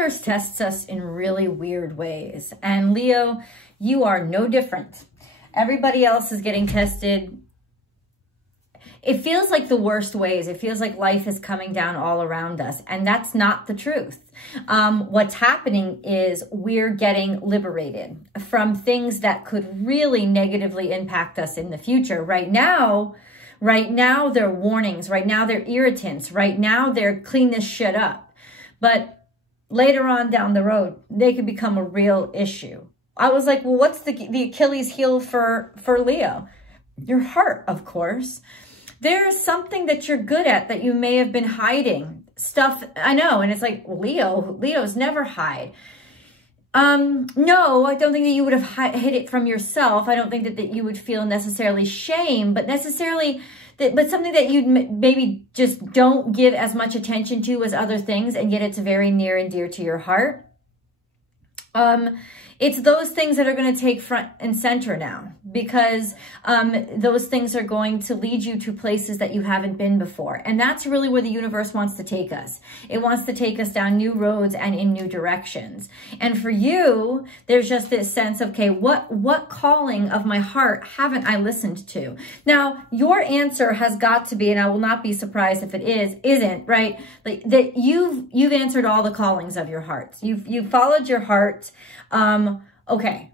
universe tests us in really weird ways. And Leo, you are no different. Everybody else is getting tested. It feels like the worst ways. It feels like life is coming down all around us. And that's not the truth. What's happening is we're getting liberated from things that could really negatively impact us in the future. Right now, they're warnings. Right now, they're irritants. Right now, they're clean this shit up. But later on down the road, they could become a real issue. I was like, well, what's the Achilles heel for Leo? Your heart, of course. There is something that you're good at that you may have been hiding. Stuff, I know, and it's like, Leos never hide. No, I don't think that you would have hid it from yourself. I don't think that you would feel necessarily shame, but but something that you maybe just don't give as much attention to as other things, and yet it's very near and dear to your heart. It's those things that are going to take front and center now, because those things are going to lead you to places that you haven't been before. And that's really where the universe wants to take us. It wants to take us down new roads and in new directions. And for you, there's just this sense of, okay, what calling of my heart haven't I listened to? Now, your answer has got to be, and I will not be surprised if it isn't, right? Like that you've answered all the callings of your heart. You've followed your heart. Okay,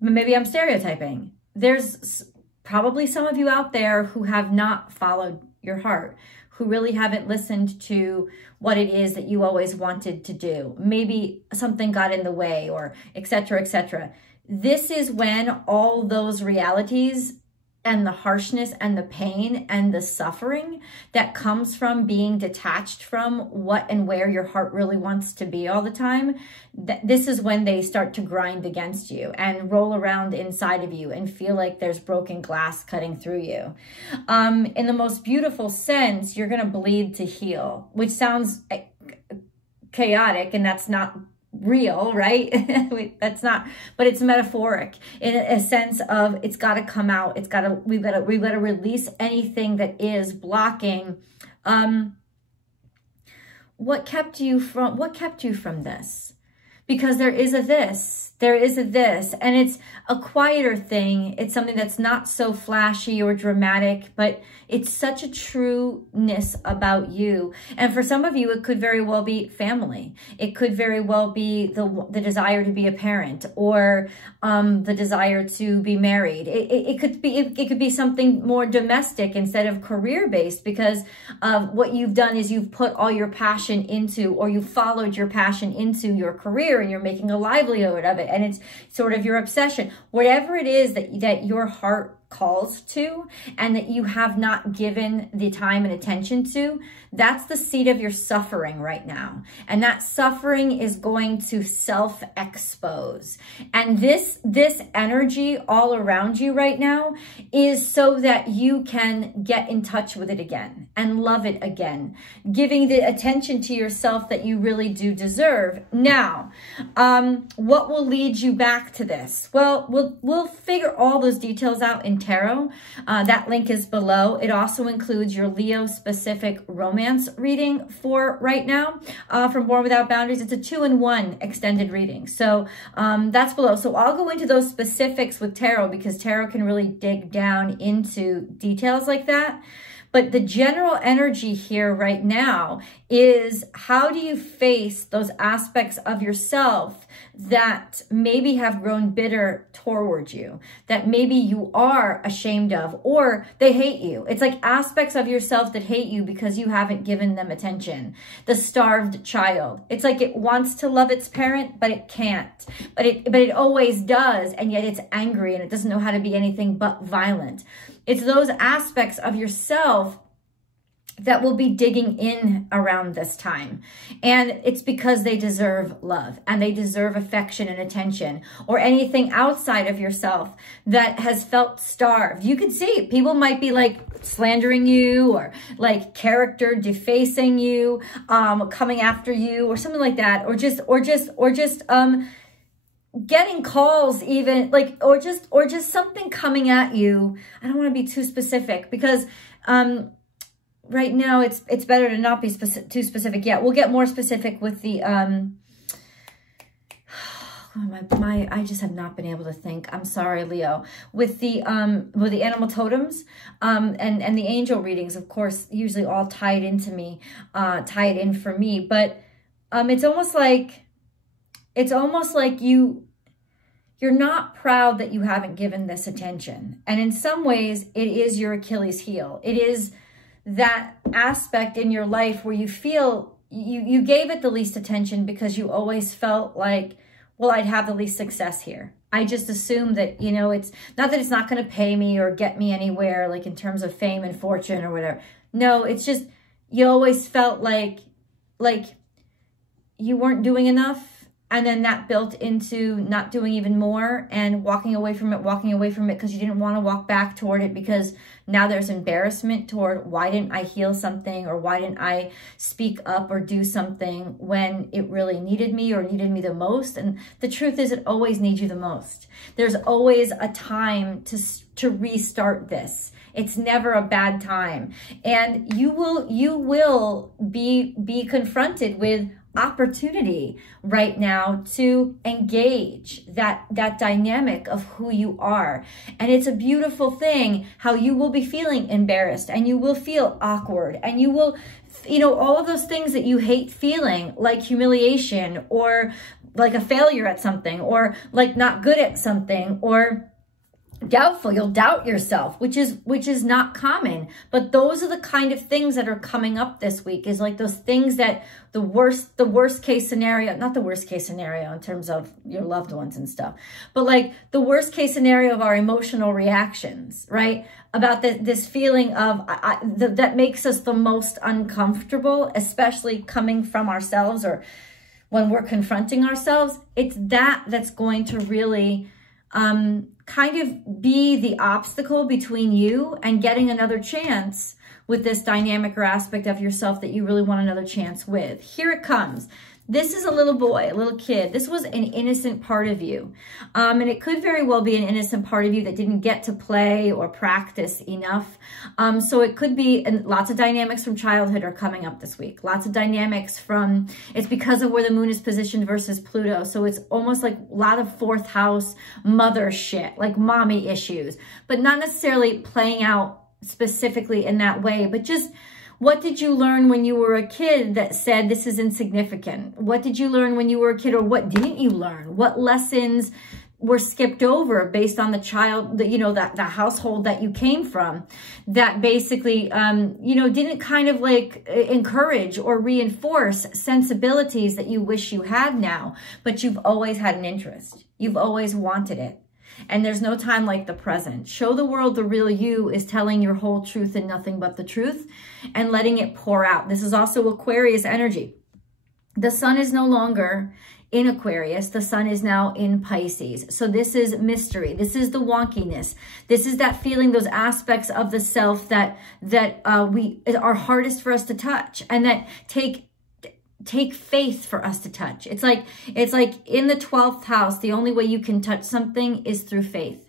maybe I'm stereotyping. There's probably some of you out there who have not followed your heart, who really haven't listened to what it is that you always wanted to do. Maybe something got in the way, or et cetera, et cetera. This is when all those realities and the harshness and the pain and the suffering that comes from being detached from what and where your heart really wants to be all the time, this is when they start to grind against you and roll around inside of you and feel like there's broken glass cutting through you. In the most beautiful sense, you're going to bleed to heal, which sounds chaotic, and that's not real, right? That's not, but it's metaphoric in a sense of it's got to come out. We've got to release anything that is blocking. What kept you from this? Because there is a this, and it's a quieter thing. It's something that's not so flashy or dramatic, but it's such a trueness about you. And for some of you, it could very well be family. It could very well be the desire to be a parent, or the desire to be married. It could be something more domestic instead of career-based, because what you've done is you've put all your passion into, or you followed your passion into your career, and you're making a livelihood of it, and it's sort of your obsession. Whatever it is that your heart calls to and that you have not given the time and attention to, that's the seed of your suffering right now. And that suffering is going to self-expose. And this energy all around you right now is so that you can get in touch with it again and love it again, giving the attention to yourself that you really do deserve. Now, what will lead you back to this? Well, we'll figure all those details out in tarot. That link is below. It also includes your Leo specific romance reading for right now from Born Without Boundaries. It's a 2-in-1 extended reading. So that's below. So I'll go into those specifics with tarot, because tarot can really dig down into details like that. But the general energy here right now is, how do you face those aspects of yourself that maybe have grown bitter towards you, that maybe you are ashamed of, or they hate you? It's like aspects of yourself that hate you because you haven't given them attention. The starved child. It's like it wants to love its parent, but it can't. But it always does, and yet it's angry and it doesn't know how to be anything but violent. It's those aspects of yourself that will be digging in around this time. And it's because they deserve love and they deserve affection and attention, or anything outside of yourself that has felt starved. You could see people might be like slandering you, or like character defacing you, coming after you, or something like that, or just getting calls, even like, or just something coming at you. I don't want to be too specific, because right now it's better to not be too specific yet. We'll get more specific with the, I just have not been able to think. I'm sorry, Leo. With the animal totems, and the angel readings, of course, usually all tied into me, tied in for me. But it's almost like you're not proud that you haven't given this attention. And in some ways, it is your Achilles heel. It is that aspect in your life where you feel you gave it the least attention because you always felt like, well, I'd have the least success here. I just assumed that, you know, it's not that it's not going to pay me or get me anywhere, like in terms of fame and fortune or whatever. No, it's just, you always felt like you weren't doing enough. And then that built into not doing even more and walking away from it because you didn't want to walk back toward it because now there's embarrassment toward why didn't I heal something or why didn't I speak up or do something when it really needed me or needed me the most. And the truth is it always needs you the most. There's always a time to restart this. It's never a bad time. And you will be confronted with opportunity right now to engage that dynamic of who you are. And it's a beautiful thing how you will be feeling embarrassed and you will feel awkward and you will, you know, all of those things that you hate feeling, like humiliation or like a failure at something or like not good at something or doubtful. You'll doubt yourself, which is not common. But those are the kind of things that are coming up this week, is like those things that the worst case scenario, not the worst case scenario in terms of your loved ones and stuff, but like the worst case scenario of our emotional reactions, right? About this feeling of that makes us the most uncomfortable, especially coming from ourselves or when we're confronting ourselves. It's that's going to really kind of be the obstacle between you and getting another chance with this dynamic or aspect of yourself that you really want another chance with. Here it comes. This is a little boy, a little kid. This was an innocent part of you. And it could very well be an innocent part of you that didn't get to play or practice enough. So it could be, and lots of dynamics from childhood are coming up this week. Lots of dynamics from, it's because of where the moon is positioned versus Pluto. So it's almost like a lot of fourth house mother shit, like mommy issues, but not necessarily playing out specifically in that way, but just, what did you learn when you were a kid that said this is insignificant? What did you learn when you were a kid, or what didn't you learn? What lessons were skipped over based on the child, you know, the household that you came from, that basically, you know, didn't kind of like encourage or reinforce sensibilities that you wish you had now, but you've always had an interest. You've always wanted it. And there's no time like the present. Show the world the real you is telling your whole truth and nothing but the truth and letting it pour out. This is also Aquarius energy. The sun is no longer in Aquarius. The sun is now in Pisces. So this is mystery. This is the wonkiness. This is that feeling, those aspects of the self that are hardest for us to touch and that take faith for us to touch. It's like in the 12th house, the only way you can touch something is through faith.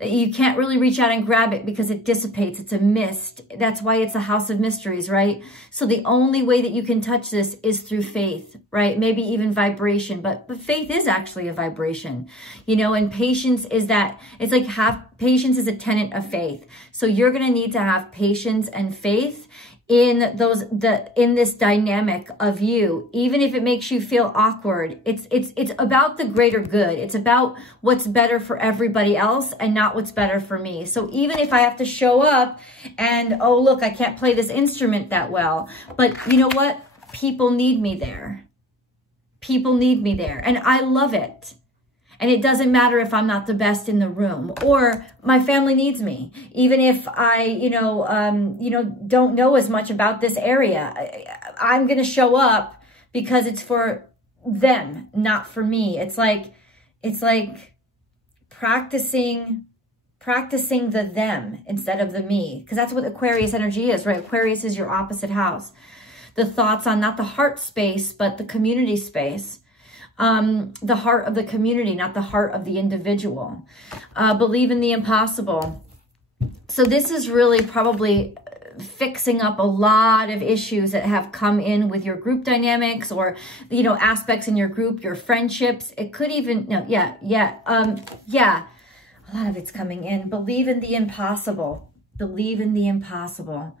You can't really reach out and grab it because it dissipates. It's a mist. That's why it's a house of mysteries, right? So the only way that you can touch this is through faith, right? Maybe even vibration, but faith is actually a vibration, you know, and patience is that, it's like patience is a tenet of faith. So you're going to need to have patience and faith in this dynamic of you, even if it makes you feel awkward. It's about the greater good. It's about what's better for everybody else and not what's better for me. So even if I have to show up and, oh, look, I can't play this instrument that well, but you know what? People need me there. People need me there. And I love it. And it doesn't matter if I'm not the best in the room, or my family needs me, even if I, don't know as much about this area. I'm going to show up because it's for them, not for me. It's like practicing the them instead of the me, because that's what Aquarius energy is, right? Aquarius is your opposite house. The thoughts on not the heart space, but the community space. The heart of the community, not the heart of the individual. Believe in the impossible. So this is really probably fixing up a lot of issues that have come in with your group dynamics, or, you know, aspects in your group, your friendships. It could even, no, yeah, a lot of it's coming in. Believe in the impossible. Believe in the impossible.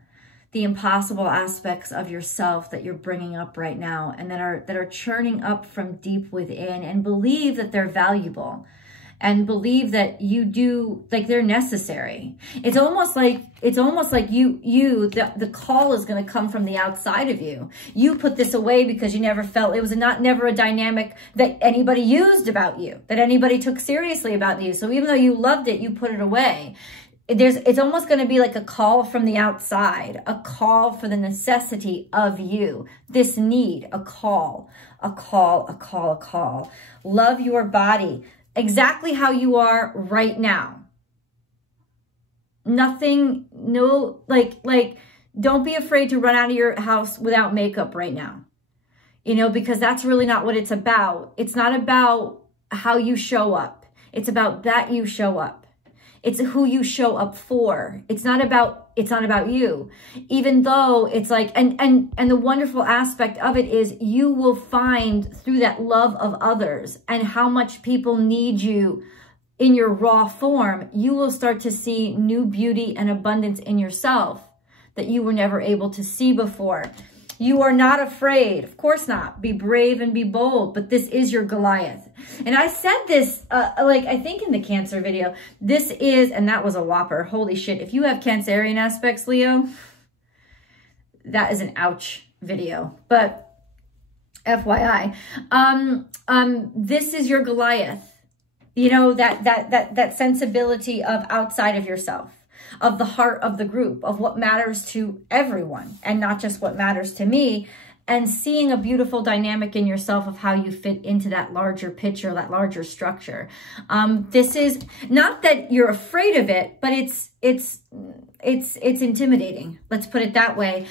The impossible aspects of yourself that you're bringing up right now, and that are churning up from deep within, and believe that they're valuable, and believe that you do, like, they're necessary. It's almost like the call is going to come from the outside of you. You put this away because you never felt, it was never a dynamic that anybody used about you, that anybody took seriously about you. So even though you loved it, you put it away. It's almost going to be like a call from the outside, a call for the necessity of you, this need, a call. Love your body exactly how you are right now. Nothing, no, like, don't be afraid to run out of your house without makeup right now, you know, because that's really not what it's about. It's not about how you show up. It's about that you show up. It's who you show up for. It's not about you. Even though it's like, and the wonderful aspect of it is you will find through that love of others and how much people need you in your raw form, you will start to see new beauty and abundance in yourself that you were never able to see before. You are not afraid. Of course not. Be brave and be bold. But this is your Goliath. And I said this, like, I think in the Cancer video. This is, and that was a whopper. Holy shit. If you have Cancerian aspects, Leo, that is an ouch video. But FYI, this is your Goliath. You know, that sensibility of outside of yourself, of the heart of the group, of what matters to everyone and not just what matters to me, and seeing a beautiful dynamic in yourself of how you fit into that larger picture, that larger structure. This is not that you're afraid of it, but it's intimidating. Let's put it that way.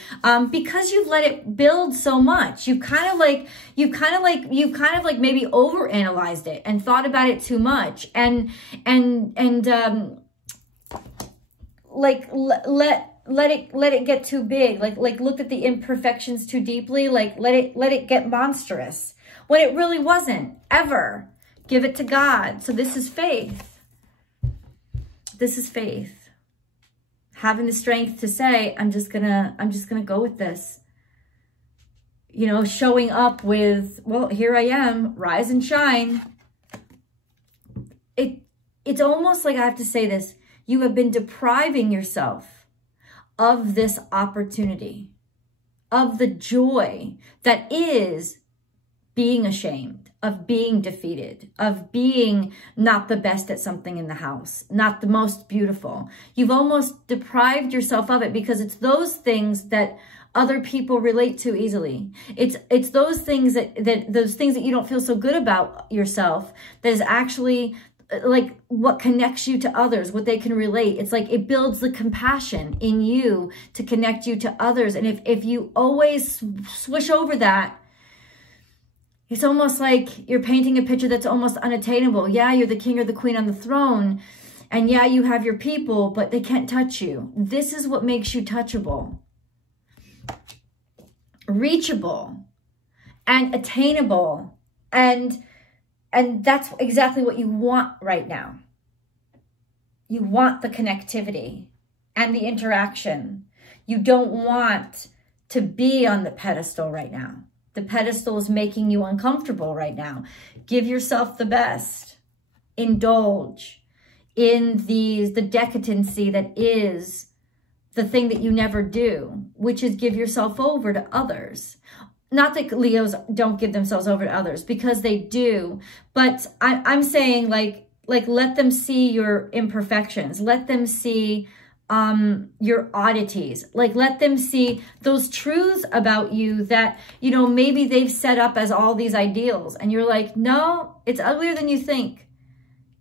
Because you've let it build so much. You kind of like maybe overanalyzed it and thought about it too much, and like let it get too big, like looked at the imperfections too deeply, like let it get monstrous when it really wasn't ever. Give it to God. So this is faith. This is faith. Having the strength to say, I'm just gonna go with this. You know, showing up with, well, here I am, rise and shine. It's almost like I have to say this. You have been depriving yourself of this opportunity, of the joy that is being ashamed, of being defeated, of being not the best at something in the house, not the most beautiful. You've almost deprived yourself of it because it's those things that other people relate to easily. It's those things that you don't feel so good about yourself that is actually like what connects you to others, what they can relate. It's like it builds the compassion in you to connect you to others. And if you always swish over that, it's almost like you're painting a picture that's almost unattainable. Yeah, you're the king or the queen on the throne. And yeah, you have your people, but they can't touch you. This is what makes you touchable, reachable, and attainable. And that's exactly what you want right now. You want the connectivity and the interaction. You don't want to be on the pedestal right now. The pedestal is making you uncomfortable right now. Give yourself the best. Indulge in the decadency that is the thing that you never do, which is give yourself over to others. Not that Leos don't give themselves over to others, because they do. But I'm saying like let them see your imperfections. Let them see your oddities. Like let them see those truths about you that, you know, maybe they've set up as all these ideals. And you're like, no, it's uglier than you think.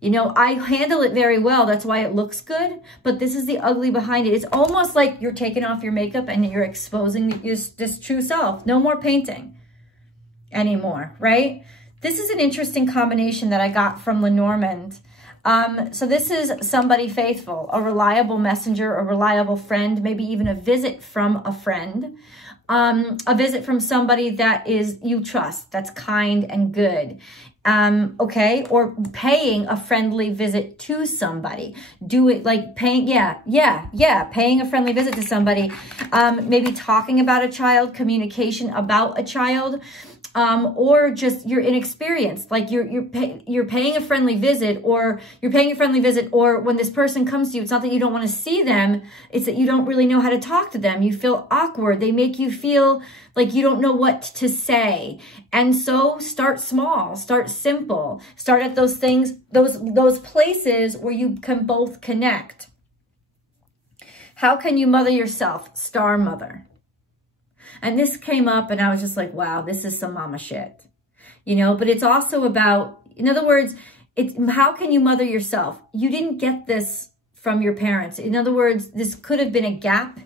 You know, I handle it very well. That's why it looks good. But this is the ugly behind it. It's almost like you're taking off your makeup and you're exposing this true self. No more painting anymore, right? This is an interesting combination that I got from Lenormand. So this is somebody faithful, a reliable messenger, a reliable friend, maybe even a visit from a friend, a visit from somebody that is you trust, that's kind and good. Okay, or paying a friendly visit to somebody. Do it like paying, paying a friendly visit to somebody. Maybe talking about a child, communication about a child. Or just you're inexperienced, like you're paying a friendly visit, or when this person comes to you, it's not that you don't want to see them, it's that you don't really know how to talk to them. You feel awkward. They make you feel like you don't know what to say. And so start small, start simple, start at those things, those places where you can both connect. How can you mother yourself? Star mother. And this came up and I was just like, wow, this is some mama shit, you know, but it's also about, in other words, it's how can you mother yourself? You didn't get this from your parents. In other words, this could have been a gap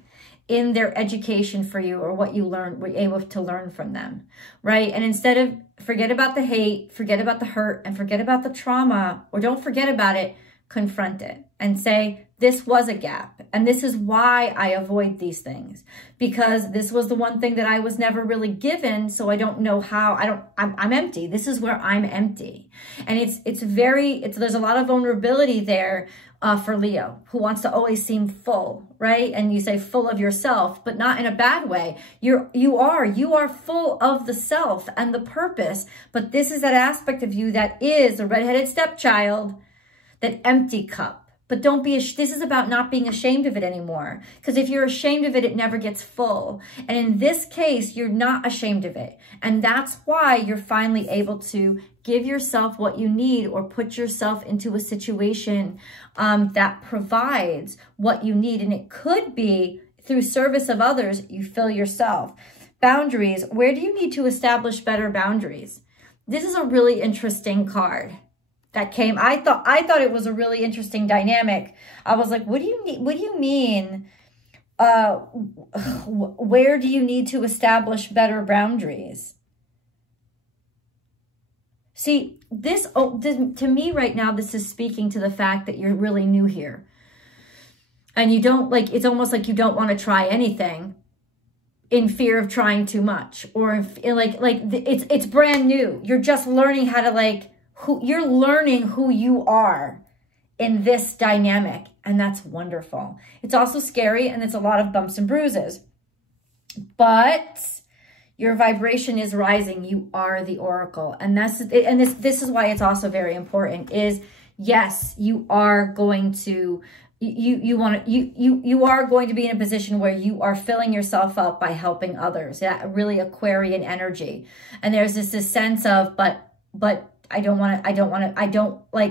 in their education for you, or what you learned, were able to learn from them, right? And instead of forget about the hate, forget about the hurt, and forget about the trauma, or don't forget about it, confront it and say, this was a gap. And this is why I avoid these things, because this was the one thing that I was never really given. So I don't know how, I'm empty. This is where I'm empty. And there's a lot of vulnerability there for Leo, who wants to always seem full, right? And you say full of yourself, but not in a bad way. You are full of the self and the purpose. But this is that aspect of you that is the redheaded stepchild, that empty cup. But don't be, this is about not being ashamed of it anymore. Because if you're ashamed of it, it never gets full. And in this case, you're not ashamed of it. And that's why you're finally able to give yourself what you need, or put yourself into a situation that provides what you need. And it could be through service of others, you fill yourself. Boundaries, where do you need to establish better boundaries? This is a really interesting card that came. I thought it was a really interesting dynamic. I was like, what do you need? What do you mean? Where do you need to establish better boundaries? See, to me right now, this is speaking to the fact that you're really new here. And you don't it's almost like you don't want to try anything in fear of trying too much, or it's brand new. You're just learning how to you're learning who you are in this dynamic, and that's wonderful. It's also scary, and it's a lot of bumps and bruises, but your vibration is rising. You are the oracle, and this is why it's also very important. Is yes, you are going to you are going to be in a position where you are filling yourself up by helping others. That really Aquarian energy, and there's this sense of but. I don't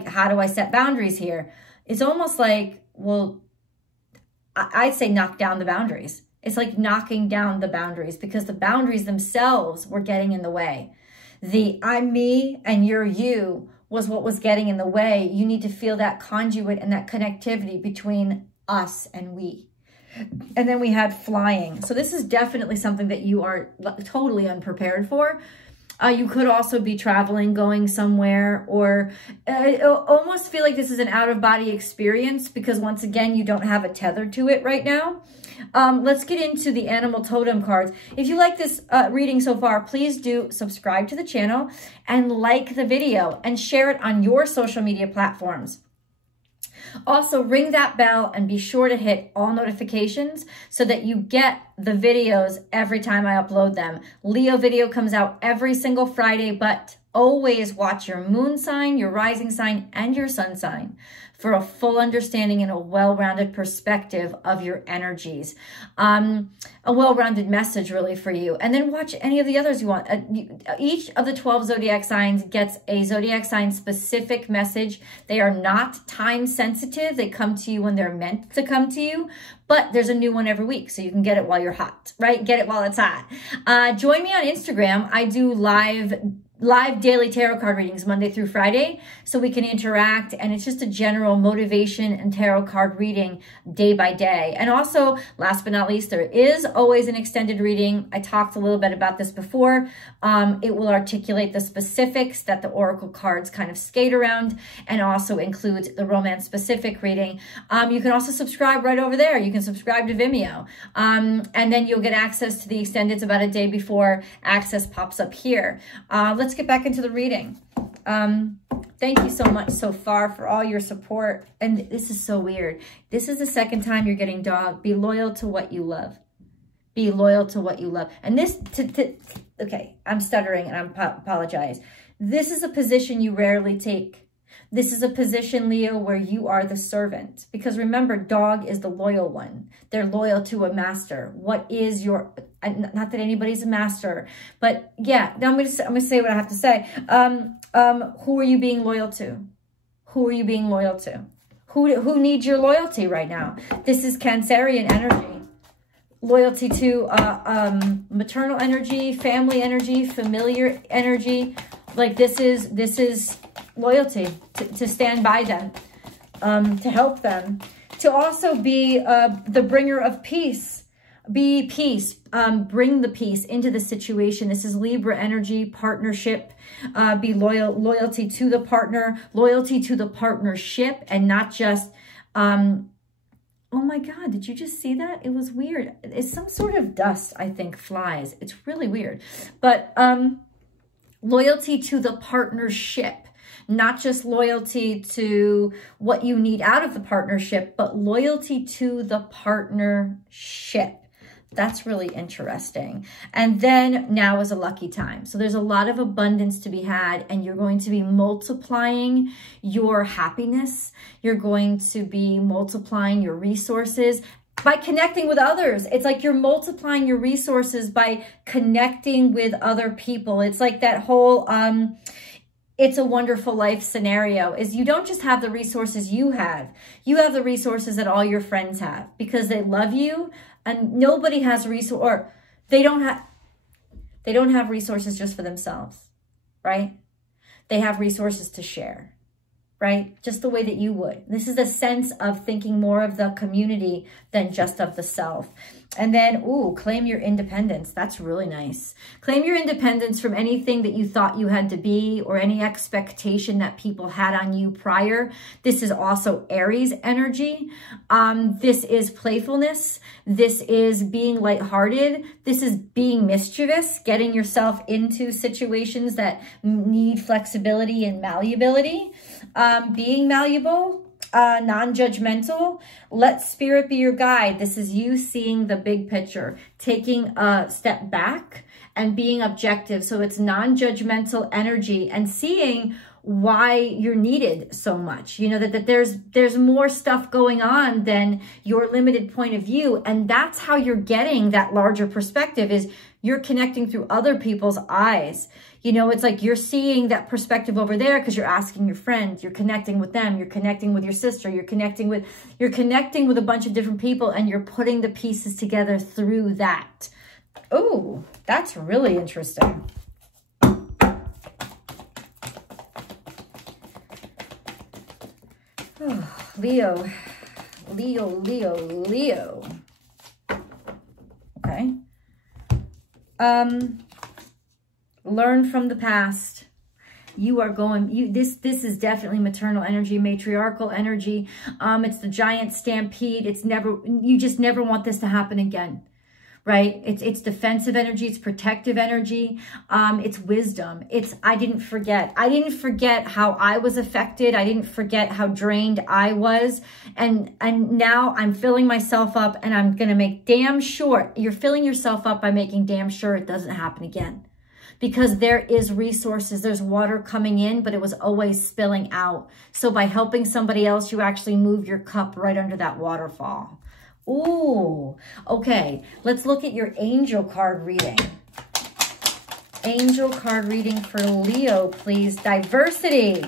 how do I set boundaries here? It's almost like, well, I'd say knock down the boundaries. It's like knocking down the boundaries, because the boundaries themselves were getting in the way. The I'm me and you're you was what was getting in the way. You need to feel that conduit and that connectivity between us and we. And then we had flying. So this is definitely something that you are totally unprepared for. You could also be traveling, going somewhere, or almost feel like this is an out-of-body experience, because once again, you don't have a tether to it right now. Let's get into the animal totem cards. If you like this reading so far, please do subscribe to the channel and like the video and share it on your social media platforms. Also, ring that bell and be sure to hit all notifications so that you get the videos every time I upload them. Leo video comes out every single Friday, but always watch your moon sign, your rising sign, and your sun sign for a full understanding and a well-rounded perspective of your energies. A well-rounded message really for you. And then watch any of the others you want. Each of the 12 zodiac signs gets a zodiac sign specific message. They are not time sensitive. They come to you when they're meant to come to you. But there's a new one every week, so you can get it while you're hot, right? Get it while it's hot. Join me on Instagram. I do live live daily tarot card readings Monday through Friday, so we can interact, and it's just a general motivation and tarot card reading day by day. And also, last but not least, there is always an extended reading. I talked a little bit about this before. It will articulate the specifics that the oracle cards kind of skate around, and also includes the romance specific reading. You can also subscribe right over there. You can subscribe to Vimeo, and then you'll get access to the extendeds about a day before access pops up here. Let's get back into the reading. Thank you so much so far for all your support. And this is so weird. This is the second time you're getting dog. Be loyal to what you love. Be loyal to what you love. And this, okay, I'm stuttering and I apologize. This is a position you rarely take. This is a position, Leo, where you are the servant. Because remember, dog is the loyal one. They're loyal to a master. What is your, not that anybody's a master, but yeah, now I'm gonna say what I have to say. Who are you being loyal to? Who are you being loyal to? Who needs your loyalty right now? This is Cancerian energy. Loyalty to maternal energy, family energy, familiar energy. Like this is loyalty, to stand by them, to help them, to also be the bringer of peace. Be peace, bring the peace into the situation. This is Libra energy, partnership, be loyalty to the partner, loyalty to the partnership, and not just, oh my God, did you just see that? It was weird. It's some sort of dust, I think, flies. It's really weird. But loyalty to the partnership. Not just loyalty to what you need out of the partnership, but loyalty to the partnership. That's really interesting. And then now is a lucky time. So there's a lot of abundance to be had, and you're going to be multiplying your happiness. You're going to be multiplying your resources by connecting with others. It's like you're multiplying your resources by connecting with other people. It's like that whole, It's a Wonderful Life scenario is you don't just have the resources you have the resources that all your friends have, because they love you, and nobody has or they don't have resources just for themselves, right? They have resources to share, right? Just the way that you would. This is a sense of thinking more of the community than just of the self. And then, ooh, claim your independence. That's really nice. Claim your independence from anything that you thought you had to be, or any expectation that people had on you prior. This is also Aries energy. This is playfulness. This is being lighthearted. This is being mischievous, getting yourself into situations that need flexibility and malleability. Being malleable. Non-judgmental. Let spirit be your guide. This is you seeing the big picture, taking a step back and being objective. So it's non-judgmental energy, and seeing why you're needed so much. You know, that there's more stuff going on than your limited point of view. And that's how you're getting that larger perspective, is you're connecting through other people's eyes. You know, it's like you're seeing that perspective over there because you're asking your friends, you're connecting with them, you're connecting with your sister, you're connecting with a bunch of different people, and you're putting the pieces together through that. Oh, that's really interesting. Oh, Leo. Okay. Learn from the past. You are going, this is definitely maternal energy, matriarchal energy. It's the giant stampede. You just never want this to happen again, right? It's defensive energy. It's protective energy. It's wisdom. I didn't forget how I was affected. I didn't forget how drained I was. And now I'm filling myself up, and I'm going to make damn sure. You're filling yourself up by making damn sure it doesn't happen again. Because there is resources, there's water coming in, but it was always spilling out. So by helping somebody else, you actually move your cup right under that waterfall. Ooh, okay. Let's look at your angel card reading. Angel card reading for Leo, please. Diversity.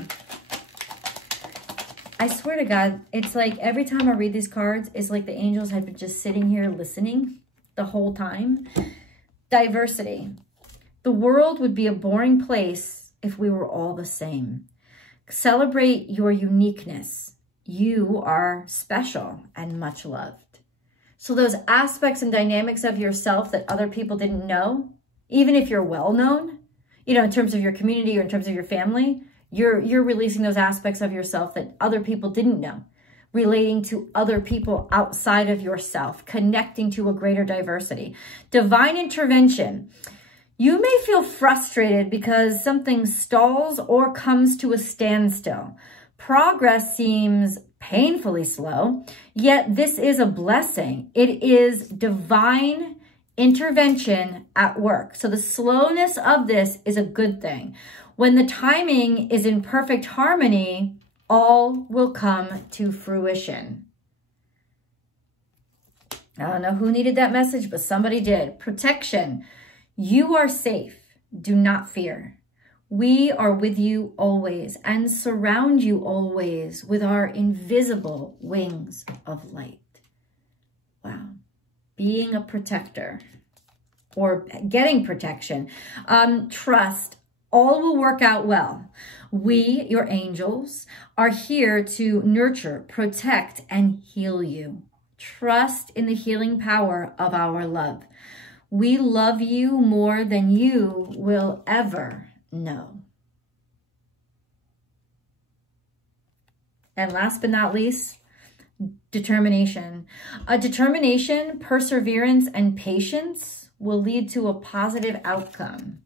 I swear to God, it's like every time I read these cards, it's like the angels have been just sitting here listening the whole time. Diversity. The world would be a boring place if we were all the same. Celebrate your uniqueness. You are special and much loved. So those aspects and dynamics of yourself that other people didn't know, even if you're well known, you know, in terms of your community or in terms of your family, you're releasing those aspects of yourself that other people didn't know, relating to other people outside of yourself, connecting to a greater diversity. Divine intervention. You may feel frustrated because something stalls or comes to a standstill. Progress seems painfully slow, yet this is a blessing. It is divine intervention at work. So the slowness of this is a good thing. When the timing is in perfect harmony, all will come to fruition. I don't know who needed that message, but somebody did. Protection. You are safe. Do not fear. We are with you always and surround you always with our invisible wings of light. Wow. Being a protector or getting protection. Trust. All will work out well. We, your angels, are here to nurture, protect, and heal you. Trust in the healing power of our love. We love you more than you will ever know. And last but not least, determination. Determination, perseverance, and patience will lead to a positive outcome.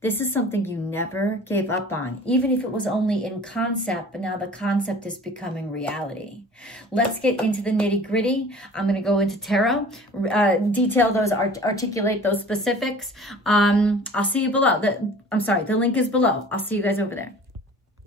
This is something you never gave up on, even if it was only in concept, but now the concept is becoming reality. Let's get into the nitty-gritty. I'm going to go into tarot, detail those, articulate those specifics. I'll see you below. The link is below. I'll see you guys over there.